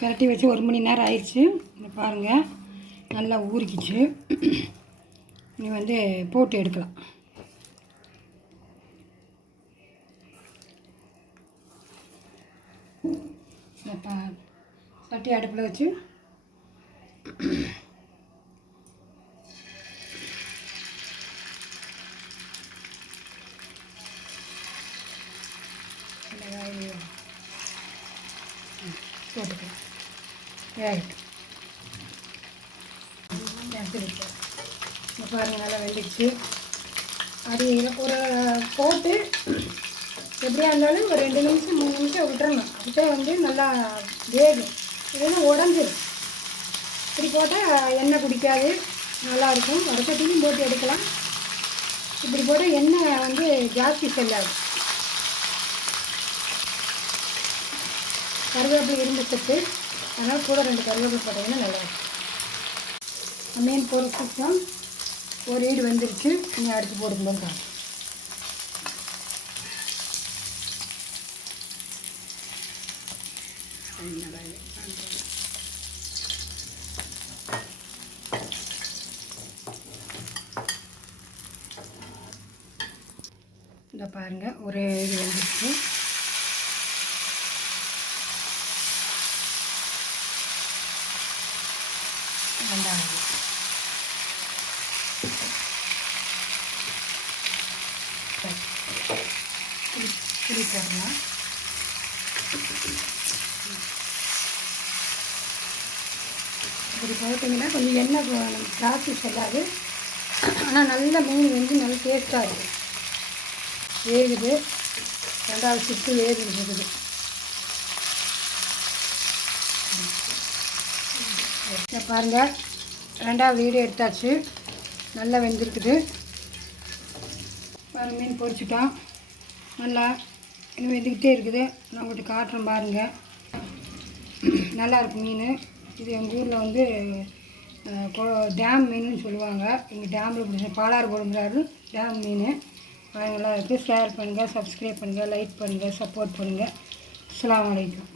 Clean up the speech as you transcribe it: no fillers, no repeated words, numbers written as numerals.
விரட்டி வச்சு 1 மணி நேரம் ஆயிடுச்சு. பாருங்கள், நல்லா ஊறிக்கிச்சு. நீ வந்து போட்டு எடுக்கலாம். சட்டி அடுப்பில் வச்சு போட்டுக்கலாம். பாருங்கள், நல்லா வெந்துடுச்சு. அது ஒரு போட்டு எப்படியா இருந்தாலும் ஒரு 2 நிமிஷம் 3 நிமிஷம் விட்டுறணும். அப்படியே வந்து நல்லா வேகும். இல்லைன்னா உடஞ்சிடும். இப்படி போட்டால் எண்ணெய் குடிக்காது, நல்லாயிருக்கும். வடசட்டியும் போட்டு எடுக்கலாம். இப்படி போட்டால் எண்ணெய் வந்து ஜாஸ்தி செல்லாது. கருவேப்பிலை இரும்பு சத்து, அதனால் கூட 2 கருவேப்பிலை போட்டிங்கன்னா நல்லாயிருக்கும். மீன் போகிற சுத்தம் ஒரு ஈடு வந்துருச்சு. நீ அடுத்து போடும்போது தான் இந்த பாருங்கள், ஒரு இது வந்துருச்சு. ரெண்டாவது புளி போடலாம். இப்படி போட்டிங்கன்னா கொஞ்சம் எண்ணெய் ஜாஸ்தி செல்லாது. ஆனால் நல்ல மீன் வந்து நல்ல டேஸ்ட்டாக இருக்கும். வேகுது, 2வது ஷிஃப்ட்டு வேகுது. பாருங்கள், 2வது வீடியோ எடுத்தாச்சு. நல்லா வெந்திருக்குது. பாருங்கள், மீன் பொரிச்சிட்டோம். நல்லா இன்னும் வெந்துக்கிட்டே இருக்குது. நான் உங்கள்கிட்ட காட்டுறேன் பாருங்கள். நல்லாயிருக்கும் மீன். இது எங்கள் ஊரில் வந்து டேம் மீனுன்னு சொல்லுவாங்க. எங்கள் டேமில் பிடிச்ச பாலாறு கொடுக்குறாரு டேம் மீன். நல்லா இருக்குது. ஷேர் பண்ணுங்கள், சப்ஸ்கிரைப் பண்ணுங்கள், லைக் பண்ணுங்கள், சப்போர்ட் பண்ணுங்கள். அஸ்ஸலாமு அலைக்கும்.